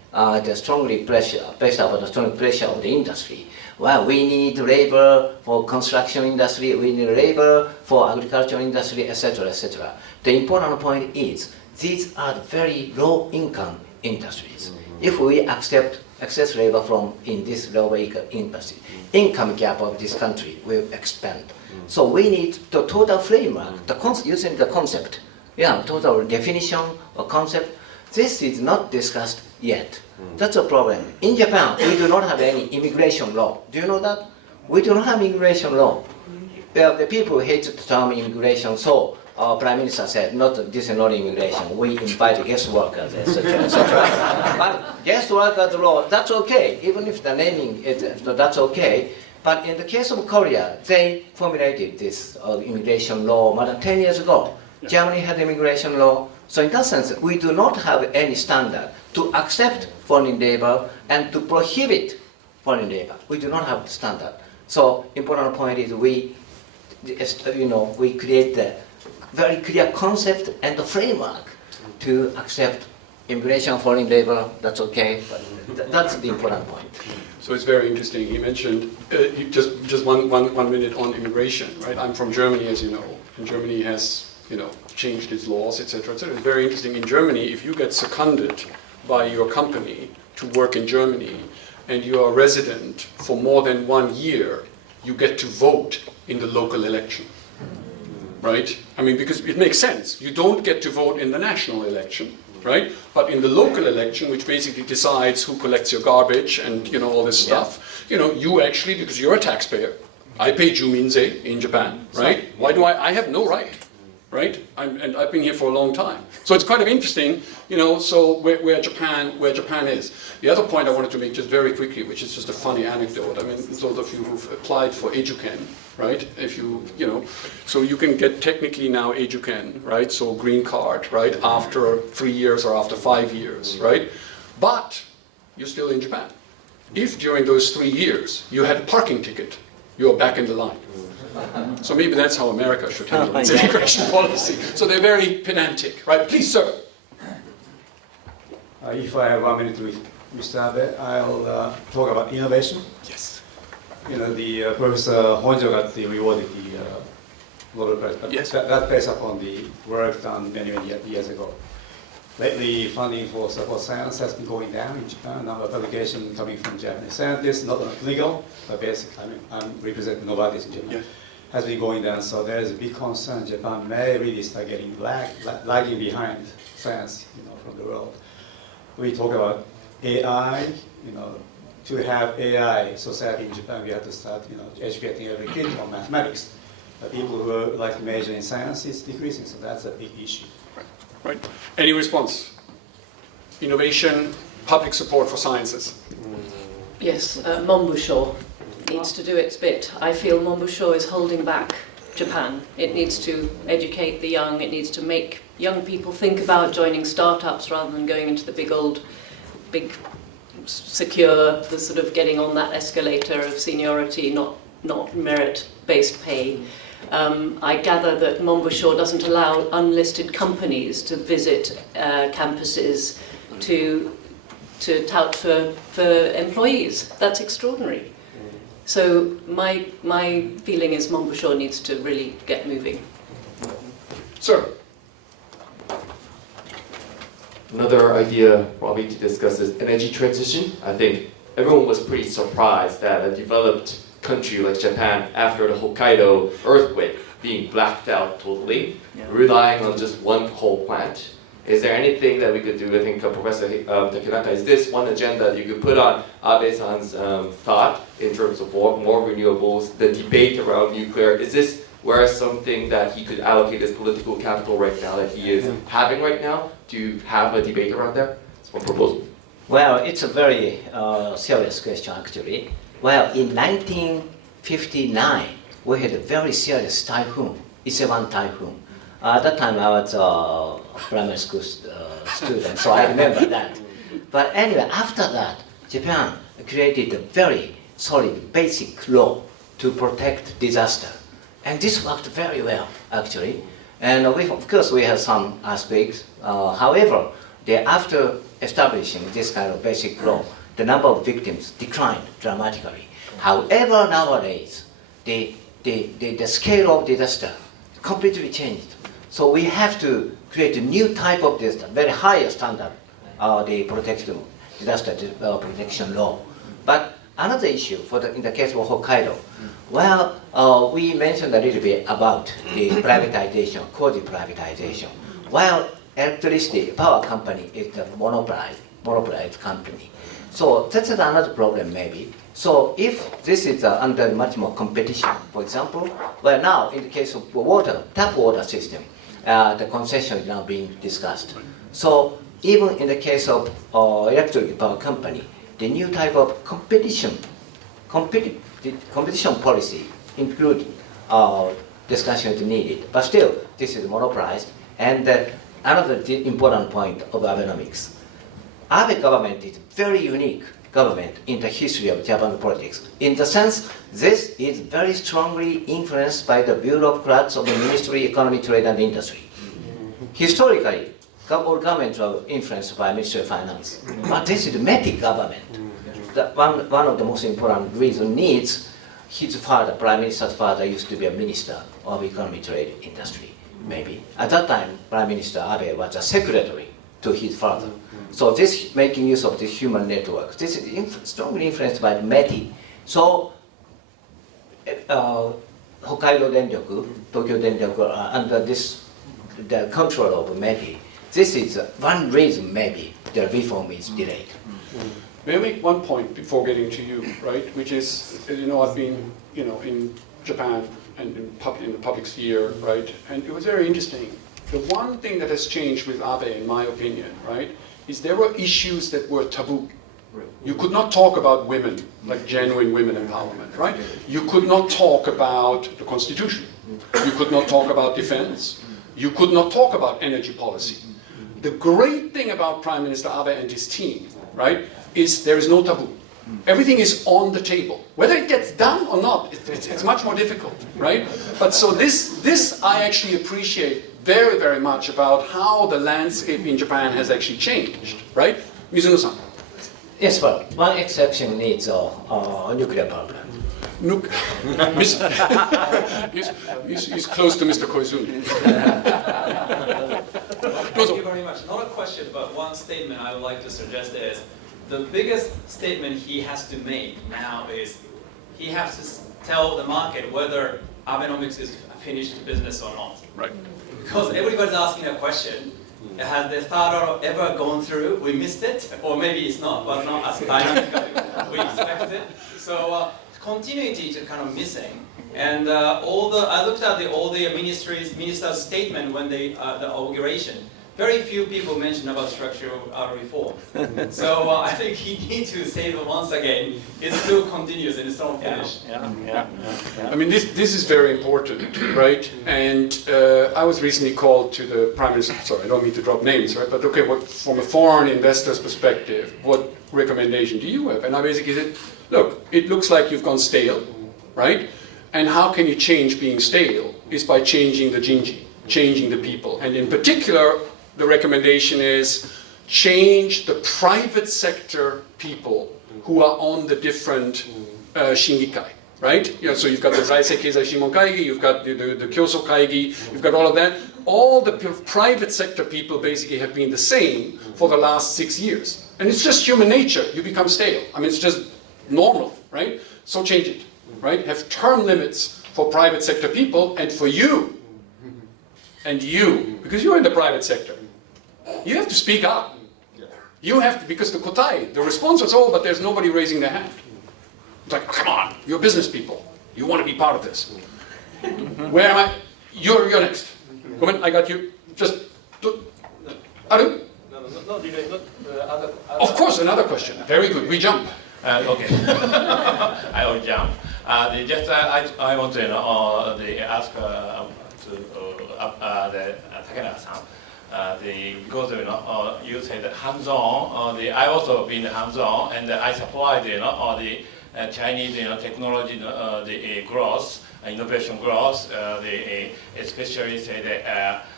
the strongly pressure, based upon the strong pressure of the industry. Well, we need labor for construction industry, we need labor for agricultural industry, etc., etc. The important point is these are very low income industries. If we accept excess labor from in this low income industry, income gap of this country will expand. So we need the total framework, using the concept, total definition or concept. This is not discussed yet. That's a problem. In Japan, we do not have any immigration law. Do you know that? We do not have immigration law. The people hate the term immigration, so our Prime Minister said, this is not immigration, we invite guest workers, etc., etc. But guest workers law, that's okay, even if the naming is, that's okay. But in the case of Korea, they formulated this immigration law more than 10 years ago. Yeah. Germany had immigration law. So in that sense, we do not have any standard to accept foreign labor and to prohibit foreign labor. We do not have the standard. So important point is we create the very clear concept and the framework to accept immigration foreign labor. That's okay, but that's the important point. So it's very interesting. He mentioned just one minute on immigration, right? I'm from Germany, as you know, and Germany has changed its laws, etc., etc. It's very interesting. In Germany, if you get seconded by your company to work in Germany and you are a resident for more than 1 year, you get to vote in the local election, right? I mean, because it makes sense. You don't get to vote in the national election, right? But in the local election, which basically decides who collects your garbage and all this stuff, you actually, because you're a taxpayer, I pay Juminze in Japan, right? Why do I have no right? Right, and I've been here for a long time, so it's kind of interesting, So where Japan is. The other point I wanted to make just very quickly, which is just a funny anecdote. I mean, those of you who've applied for Eduken, right? If so you can get technically now Eduken, right? So green card, right? After 3 years or after 5 years, right? But you're still in Japan. If during those 3 years you had a parking ticket, you're back in the line. So maybe that's how America should handle its immigration policy. So they're very pedantic, right? Please, sir. If I have 1 minute with Mr. Abe, I'll talk about innovation. Yes. The Professor Honjo got rewarded the Nobel Prize. But yes. That based upon the work done many years ago. Lately, funding for support science has been going down in Japan. Number of publications coming from Japanese scientists, not only clinical, but basic. I'm representing Novartis in Japan. Yeah. Has been going down, so there is a big concern. Japan may really start getting lagging behind science, from the world. We talk about AI. To have AI society in Japan, we have to start, educating every kid on mathematics. The people who like to major in science is decreasing, so that's a big issue. Right. Any response? Innovation, public support for sciences. Yes, Monbusho needs to do its bit. I feel Monbusho is holding back Japan. It needs to educate the young. It needs to make young people think about joining startups rather than going into the big secure, the sort of getting on that escalator of seniority, not merit-based pay. I gather that Monbusho doesn't allow unlisted companies to visit campuses to tout for employees. That's extraordinary. So my feeling is Monbusho needs to really get moving. Sir. Another idea probably to discuss is energy transition. I think everyone was pretty surprised that a developed country like Japan, after the Hokkaido earthquake, being blacked out totally, relying on just one coal plant. Is there anything that we could do? I think Professor Takenaka, is this one agenda that you could put on Abe-san's thought in terms of more renewables, the debate around nuclear? Is this something that he could allocate his political capital right now that he is having right now to have a debate around there? It's one proposal. Well, it's a very serious question actually. Well, in 1959, we had a very serious typhoon, Isewan typhoon. At that time, I was a primary school student, so I remember that. But anyway, after that, Japan created a very solid basic law to protect disaster. And this worked very well, actually. And of course, we have some aspects. However, after establishing this kind of basic law, the number of victims declined dramatically. However, nowadays, the scale of disaster completely changed. So we have to create a new type of disaster, very higher standard, the disaster protection law. But another issue in the case of Hokkaido, well, we mentioned a little bit about the privatization, quasi-privatization. While electricity power company is a monopolized company. So that's another problem maybe. So if this is under much more competition, for example, well now in the case of water, tap water system, the concession is now being discussed. So even in the case of electric power company, the new type of competition policy include discussion is needed. But still, this is monopolized. And another important point of Abenomics. Abe government is very unique government in the history of Japan politics. In the sense, this is very strongly influenced by the bureaucrats of the Ministry of Economy, Trade and Industry. Historically, all governments are influenced by Ministry of Finance. But this is the METI government. One of the most important reasons needs his father, Prime Minister's father, used to be a minister of Economy, Trade, Industry, maybe. At that time, Prime Minister Abe was a secretary to his father. So this making use of this human network, this is strongly influenced by the METI. So Hokkaido Denryoku, Tokyo Denryoku are under the control of METI. This is one reason maybe the reform is delayed. May I make one point before getting to you, right? Which is, I've been, in Japan and in the public sphere, right? And it was very interesting. The one thing that has changed with Abe, in my opinion, right, is there were issues that were taboo. You could not talk about women, like genuine women empowerment, right? You could not talk about the constitution. You could not talk about defense. You could not talk about energy policy. The great thing about Prime Minister Abe and his team, right, is there is no taboo. Everything is on the table. Whether it gets done or not, it's much more difficult, right? But so this I actually appreciate very, very much about how the landscape in Japan has actually changed, right? Mizuno-san. Yes, well, one exception needs a nuclear power plant. He's close to Mr. Koizumi. Thank you very much. Not a question, but one statement I would like to suggest is the biggest statement he has to make now is he has to tell the market whether Abenomics is a finished business or not. Right. Because everybody's asking a question. Has the startup ever gone through? We missed it, or maybe it's not, but not as dynamic as we expected. So continuity is kind of missing. And I looked at all the ministers' statement when the inauguration. Very few people mentioned about structural reform. So I think he needs to say it once again. It's still continuous and it's not finished. I mean, this is very important, right? And I was recently called to the Prime Minister, sorry, I don't mean to drop names, right? But okay, from a foreign investor's perspective, what recommendation do you have? And I basically said, look, it looks like you've gone stale, right? And how can you change being stale is by changing the jinji, changing the people. And in particular, the recommendation is change the private sector people who are on the different shingikai, right? So you've got the Zaisei Keizai Shimon Kaigi, you've got the Kyoso Kaigi, you've got all of that. All the private sector people basically have been the same for the last 6 years. And it's just human nature. You become stale. I mean, it's just normal, right? So change it, right? Have term limits for private sector people and for you, and you, because you're in the private sector. You have to speak up. You have to, because the kotai, the response was, oh, but there's nobody raising their hand. It's like, come on, you're business people. You want to be part of this. Where am I? You're next. Come on, I got you. Just, Aru? No, of course, another question. Very good, we jump. Okay. I will jump. I want to ask the Takenaga-san. Because you said hands-on, I also been hands-on, and I supplied the Chinese technology the growth, innovation growth, especially say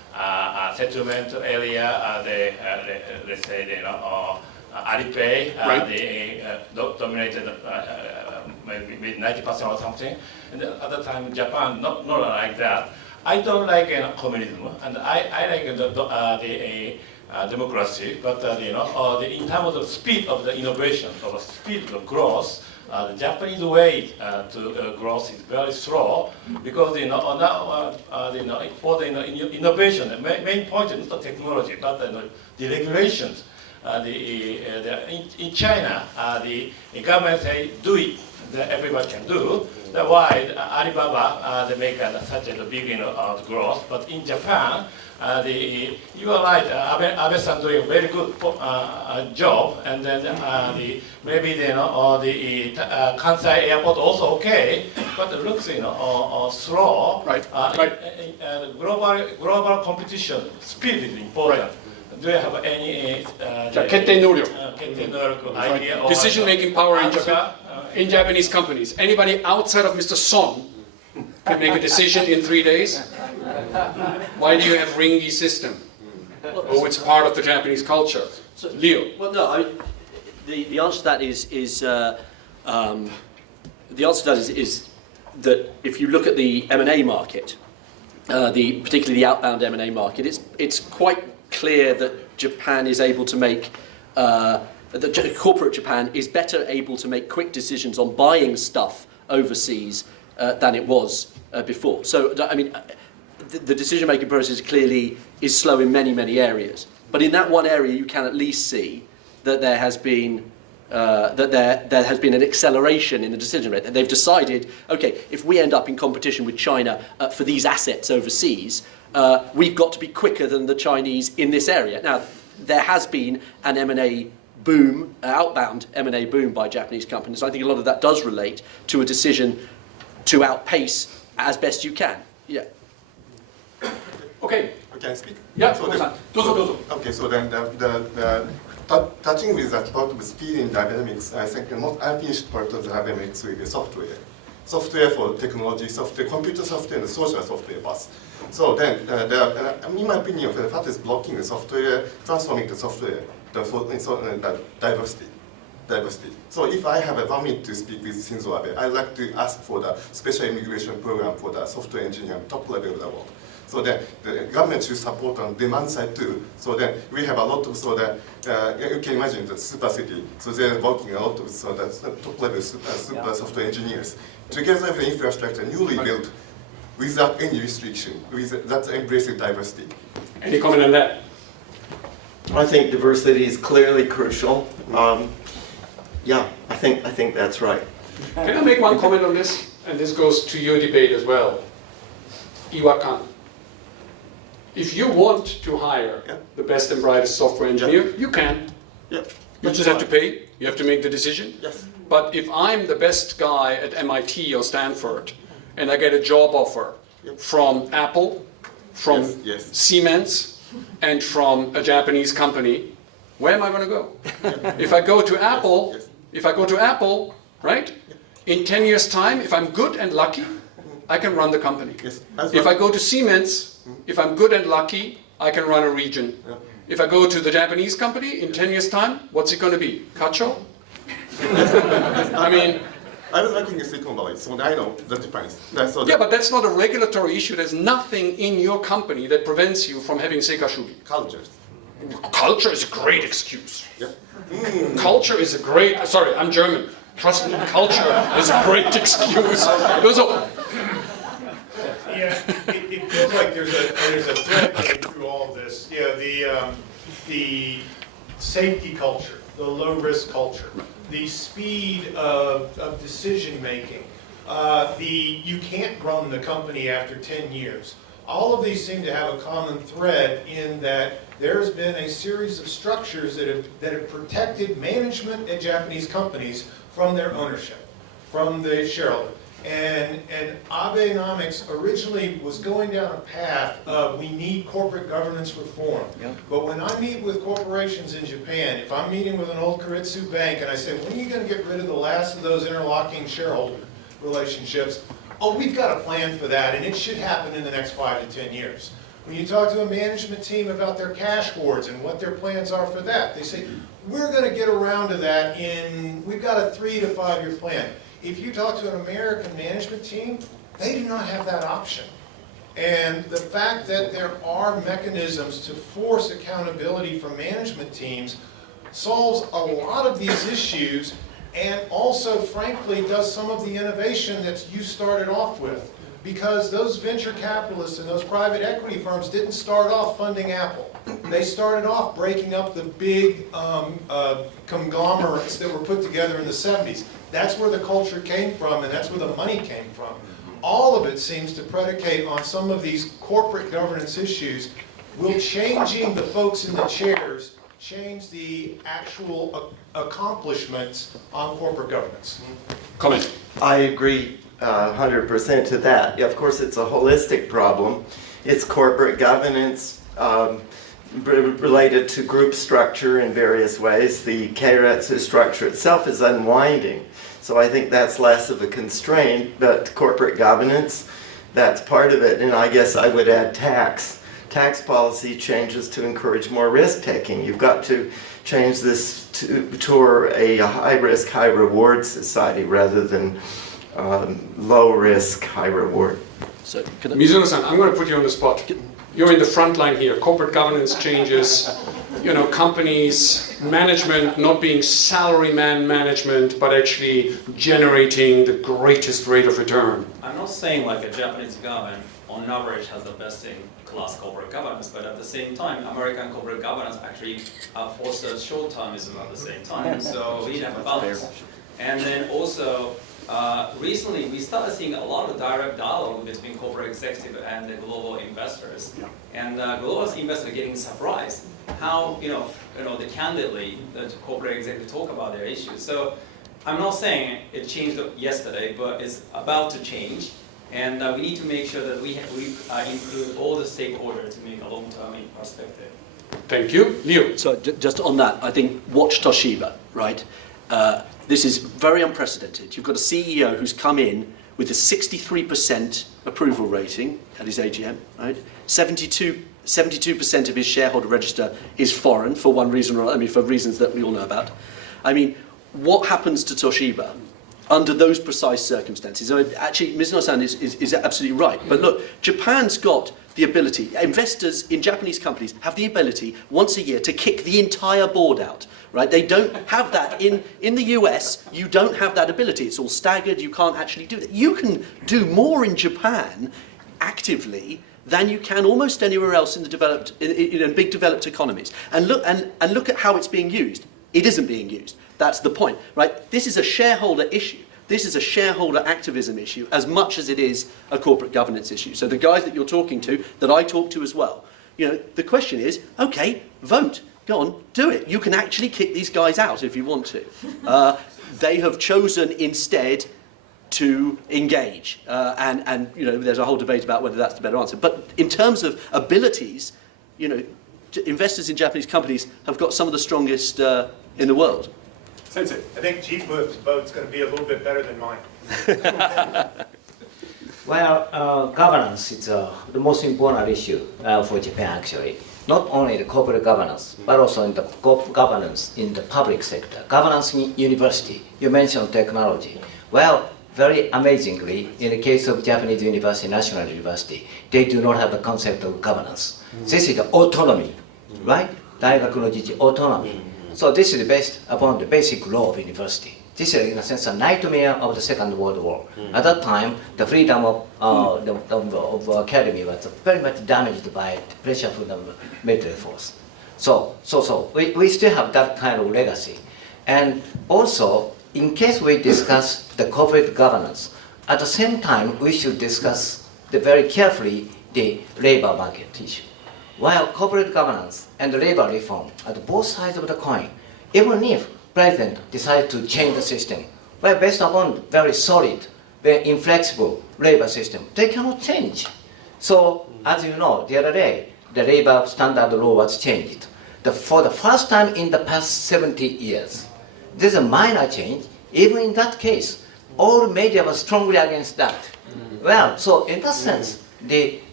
settlement area, let's say Alipay, dominated maybe 90% or something. And at the time, Japan not like that. I don't like communism, and I like the democracy. But in terms of speed of the innovation, or speed of growth, the Japanese way to growth is very slow because now for the innovation, the main point is not technology but the regulations. In China, the government say do it, that everybody can do. That's why Alibaba they make such a big growth. But in Japan, you are right. Abe-san doing a very good job, and then maybe the Kansai airport also okay, but it looks slow. Right. Global competition speed is important. Right. Do you have any 決定能力 idea or decision-making power in answer? Japan, in Japanese companies. Anybody outside of Mr. Son can make a decision in 3 days? Why do you have ringy system? Oh, it's part of the Japanese culture. Leo. Well, no, the answer to that is that if you look at the M&A market, particularly the outbound M&A market, it's quite clear that Japan is able to make that corporate Japan is better able to make quick decisions on buying stuff overseas than it was before. So, I mean, the decision-making process clearly is slow in many, many areas. But in that one area, you can at least see that there has been there has been an acceleration in the decision rate. They've decided, okay, if we end up in competition with China for these assets overseas, we've got to be quicker than the Chinese in this area. Now, there has been an M&A boom, outbound M&A boom by Japanese companies. I think a lot of that does relate to a decision to outpace as best you can. Yeah. Okay. Can I speak? Yeah, so okay, so then touching with that part of speed in Abenomics, I think the most unfinished part of the Abenomics will be software. Software for technology, software, computer software, and social software paths. So then, in my opinion, the fact is blocking the software, transforming the software, the diversity. So if I have a 1 minute to speak with Shinzo Abe, I'd like to ask for the special immigration program for the software engineering top level of the world. So then the government should support on demand side too. So then we have a lot of you can imagine the super city. So they're working a lot of top level super software engineers together with the infrastructure newly built without any restriction. That's embracing diversity. Any comment on that? I think diversity is clearly crucial. Yeah, I think that's right. Can I make one comment on this? And this goes to your debate as well. Iwakan. If you want to hire the best and brightest software engineer, you can. Yeah. You just have to pay. You have to make the decision. Yes. But if I'm the best guy at MIT or Stanford, and I get a job offer from Apple, from Siemens, and from a Japanese company, where am I going to go? If I go to Apple, right? In 10 years' time, if I'm good and lucky, I can run the company. Yes. If I go to Siemens, if I'm good and lucky, I can run a region. If I go to the Japanese company, in 10 years' time, what's it going to be? Kacho? I mean... I was working in Silicon Valley, so I know the difference. Yeah, but that's not a regulatory issue. There's nothing in your company that prevents you from having seikashugi. Cultures. Culture is a great excuse. Yeah. Culture is a great... Sorry, I'm German. Trust me, culture is a great excuse. Yeah, it feels like there's a thread going through all of this. Yeah, the safety culture, the low risk culture, the speed of decision making, you can't run the company after 10 years. All of these seem to have a common thread in that there's been a series of structures that have protected management at Japanese companies from their ownership, from the shareholder. And Abenomics originally was going down a path of we need corporate governance reform. Yep. But when I meet with corporations in Japan, if I'm meeting with an old Keiretsu bank and I say, when are you going to get rid of the last of those interlocking shareholder relationships? Oh, we've got a plan for that and it should happen in the next 5 to 10 years. When you talk to a management team about their cash hoards and what their plans are for that, they say, we're going to get around to that we've got a 3 to 5 year plan. If you talk to an American management team, they do not have that option. And the fact that there are mechanisms to force accountability from management teams solves a lot of these issues, and also, frankly, does some of the innovation that you started off with. Because those venture capitalists and those private equity firms didn't start off funding Apple. They started off breaking up the big conglomerates that were put together in the 70s. That's where the culture came from, and that's where the money came from. All of it seems to predicate on some of these corporate governance issues. Will changing the folks in the chairs change the actual accomplishments on corporate governance? Comment. I agree 100% to that. Of course, it's a holistic problem. It's corporate governance related to group structure in various ways. The Keiretsu structure itself is unwinding. So I think that's less of a constraint, but corporate governance, that's part of it. And I guess I would add tax. Tax policy changes to encourage more risk-taking. You've got to change this toward a high-risk, high-reward society rather than low-risk, high-reward. So, Mizuno-san, I'm going to put you on the spot. You're in the front line here. Corporate governance changes, companies, management not being salaryman management, but actually generating the greatest rate of return. I'm not saying like a Japanese government on average has the best in class corporate governance, but at the same time, American corporate governance actually fosters short-termism at the same time. So we have a balance. And then also, recently we started seeing a lot of direct dialogue between corporate executive and the global investors. Yeah. And global investors are getting surprised how the candidly the corporate executives talk about their issues. So I'm not saying it changed yesterday, but it's about to change. And we need to make sure that we include all the stakeholders to make a long-term perspective. Thank you. Leo. So just on that, I think watch Toshiba, right? This is very unprecedented. You've got a CEO who's come in with a 63% approval rating at his AGM, right? 72% of his shareholder register is foreign for one reason or another, for reasons that we all know about. What happens to Toshiba under those precise circumstances? Actually, Mizuno-san is absolutely right. But look, Japan's got the ability, investors in Japanese companies have the ability once a year to kick the entire board out. Right? They don't have that in the US. You don't have that ability. It's all staggered. You can't actually do that. You can do more in Japan actively than you can almost anywhere else in the developed, in big developed economies. And look at how it's being used. It isn't being used. That's the point, right? This is a shareholder issue. This is a shareholder activism issue as much as it is a corporate governance issue. So the guys that you're talking to, that I talk to as well, the question is, okay, vote. Go on, do it. You can actually kick these guys out if you want to. They have chosen instead to engage. And there's a whole debate about whether that's the better answer. But in terms of abilities, investors in Japanese companies have got some of the strongest in the world. Sensei. I think Chief's vote's going to be a little bit better than mine. Well, governance is the most important issue for Japan, actually. Not only the corporate governance, but also in the governance in the public sector. Governance in university. You mentioned technology. Well, very amazingly, in the case of Japanese university, national university, they do not have the concept of governance. This is the autonomy, right? Daigaku no jichi, autonomy. So this is based upon the basic law of university. This is, in a sense, a nightmare of the Second World War. At that time, the freedom of the academy was very much damaged by the pressure from the military force. So we still have that kind of legacy. And also, in case we discuss the corporate governance, at the same time, we should discuss very carefully the labor market issue. While corporate governance and the labor reform are both sides of the coin, even if President decided to change the system, well, based upon very solid, very inflexible labor system, they cannot change. So, as you know, the other day, the labor standard law was changed. For the first time in the past 70 years, there's a minor change. Even in that case, all media were strongly against that. Well, so in that sense, the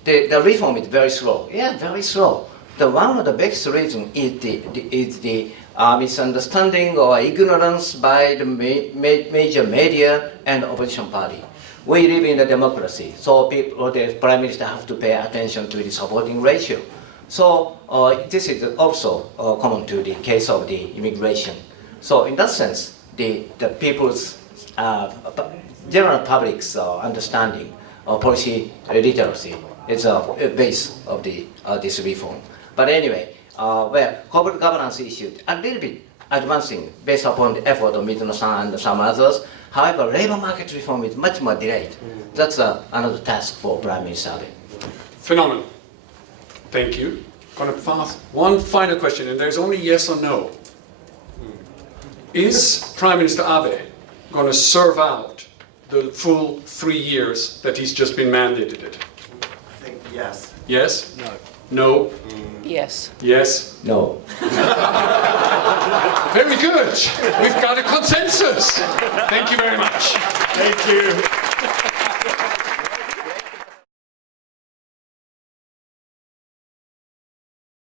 the reform is very slow. Yeah, very slow. The one of the biggest reasons is the misunderstanding or ignorance by the major media and opposition party. We live in a democracy, so people, the prime minister have to pay attention to the supporting ratio. So this is also common to the case of the immigration. So in that sense, the people's general public's understanding or policy literacy is a base of this reform. But anyway, where corporate governance issues a little bit advancing based upon the effort of Mizuno-san and some others. However, labor market reform is much more delayed. That's another task for Prime Minister Abe. Phenomenal. Thank you. Going to pass one final question, and there's only yes or no. Is Prime Minister Abe going to serve out the full 3 years that he's just been mandated? I think yes. Yes? No. No? Yes. Yes? No. Very good. We've got a consensus. Thank you very much. Thank you.